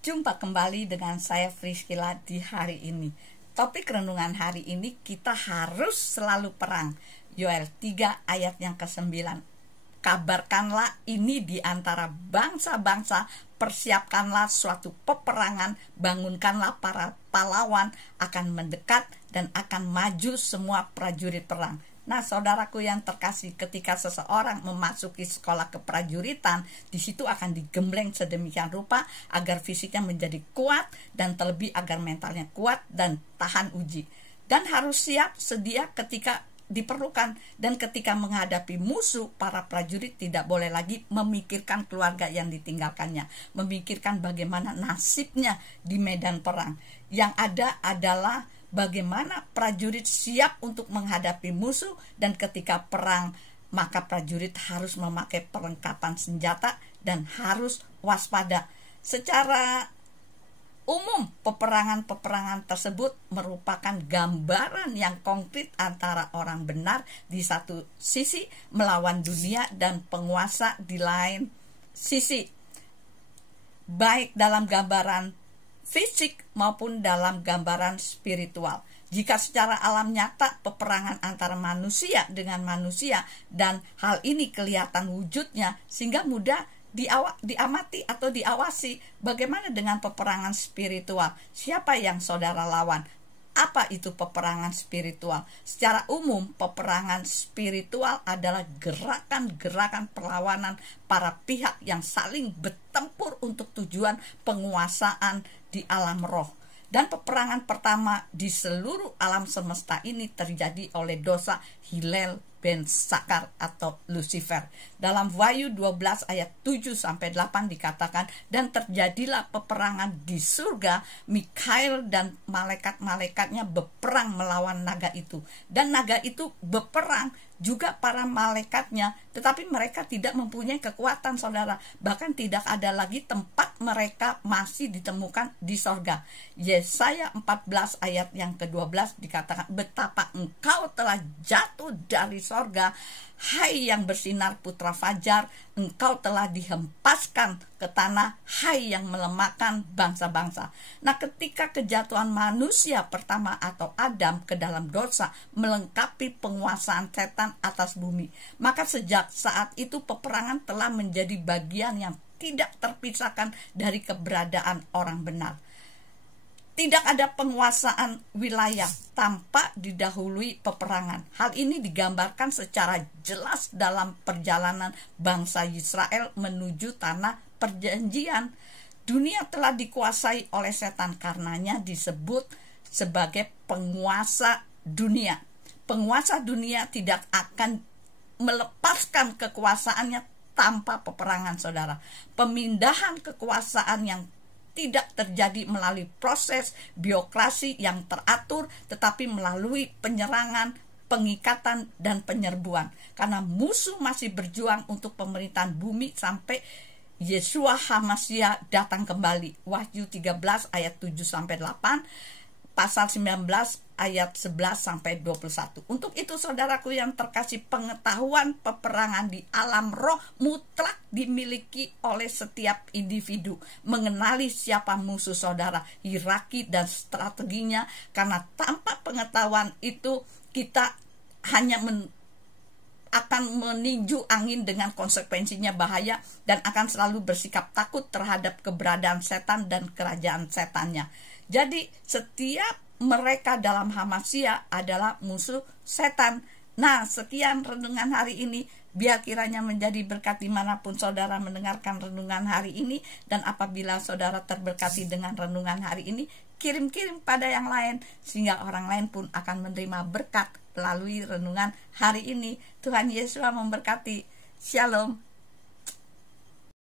Jumpa kembali dengan saya Friskila di hari ini. Topik renungan hari ini, kita harus selalu perang. Yoel 3 ayat yang ke-9. Kabarkanlah ini di antara bangsa-bangsa, persiapkanlah suatu peperangan, bangunkanlah para pahlawan akan mendekat dan akan maju semua prajurit perang. Nah, saudaraku yang terkasih, ketika seseorang memasuki sekolah keprajuritan, di situ akan digembleng sedemikian rupa agar fisiknya menjadi kuat dan terlebih agar mentalnya kuat dan tahan uji. Dan harus siap sedia ketika diperlukan, dan ketika menghadapi musuh, para prajurit tidak boleh lagi memikirkan keluarga yang ditinggalkannya, memikirkan bagaimana nasibnya di medan perang. Yang ada adalah bagaimana prajurit siap untuk menghadapi musuh, dan ketika perang maka prajurit harus memakai perlengkapan senjata dan harus waspada. Secara umum, peperangan-peperangan tersebut merupakan gambaran yang konkret antara orang benar di satu sisi melawan dunia dan penguasa di lain sisi, baik dalam gambaran fisik maupun dalam gambaran spiritual. Jika secara alam nyata peperangan antara manusia dengan manusia, dan hal ini kelihatan wujudnya sehingga mudah diamati atau diawasi. Bagaimana dengan peperangan spiritual? Siapa yang saudara lawan? Apa itu peperangan spiritual? Secara umum, peperangan spiritual adalah gerakan-gerakan perlawanan para pihak yang saling bertempur untuk tujuan penguasaan di alam roh. Dan peperangan pertama di seluruh alam semesta ini terjadi oleh dosa Hillel bin Sakar atau Lucifer. Dalam Wahyu 12 ayat 7-8 dikatakan, dan terjadilah peperangan di surga, Mikael dan malaikat-malaikatnya berperang melawan naga itu. Dan naga itu berperang juga para malaikatnya, tetapi mereka tidak mempunyai kekuatan, saudara. Bahkan tidak ada lagi tempat mereka masih ditemukan di sorga. Yesaya 14 ayat yang ke-12 dikatakan, betapa engkau telah jatuh dari sorga, hai yang bersinar putra fajar, engkau telah dihempaskan ke tanah, hai yang melemahkan bangsa-bangsa. Nah, ketika kejatuhan manusia pertama atau Adam ke dalam dosa melengkapi penguasaan setan atas bumi, maka sejak saat itu peperangan telah menjadi bagian yang tidak terpisahkan dari keberadaan orang benar. Tidak ada penguasaan wilayah tanpa didahului peperangan. Hal ini digambarkan secara jelas dalam perjalanan bangsa Israel menuju tanah perjanjian. Dunia telah dikuasai oleh setan, karenanya disebut sebagai penguasa dunia. Penguasa dunia tidak akan melepaskan kekuasaannya tanpa peperangan, saudara. Pemindahan kekuasaan yang tidak terjadi melalui proses biokrasi yang teratur, tetapi melalui penyerangan, pengikatan, dan penyerbuan. Karena musuh masih berjuang untuk pemerintahan bumi sampai Yeshua HaMashiach datang kembali. Wahyu 13 ayat 7-8, pasal 19 ayat 11-21. Untuk itu, saudaraku yang terkasih, pengetahuan peperangan di alam roh mutlak dimiliki oleh setiap individu. Mengenali siapa musuh saudara, hierarki dan strateginya, karena tanpa pengetahuan itu kita hanya akan meninju angin dengan konsekuensinya bahaya, dan akan selalu bersikap takut terhadap keberadaan setan dan kerajaan setannya. Jadi setiap mereka dalam HaMashiach adalah musuh setan. Nah, sekian renungan hari ini. Biar kiranya menjadi berkat dimanapun saudara mendengarkan renungan hari ini. Dan apabila saudara terberkati dengan renungan hari ini, kirim-kirim pada yang lain, sehingga orang lain pun akan menerima berkat melalui renungan hari ini. Tuhan Yesus memberkati. Shalom.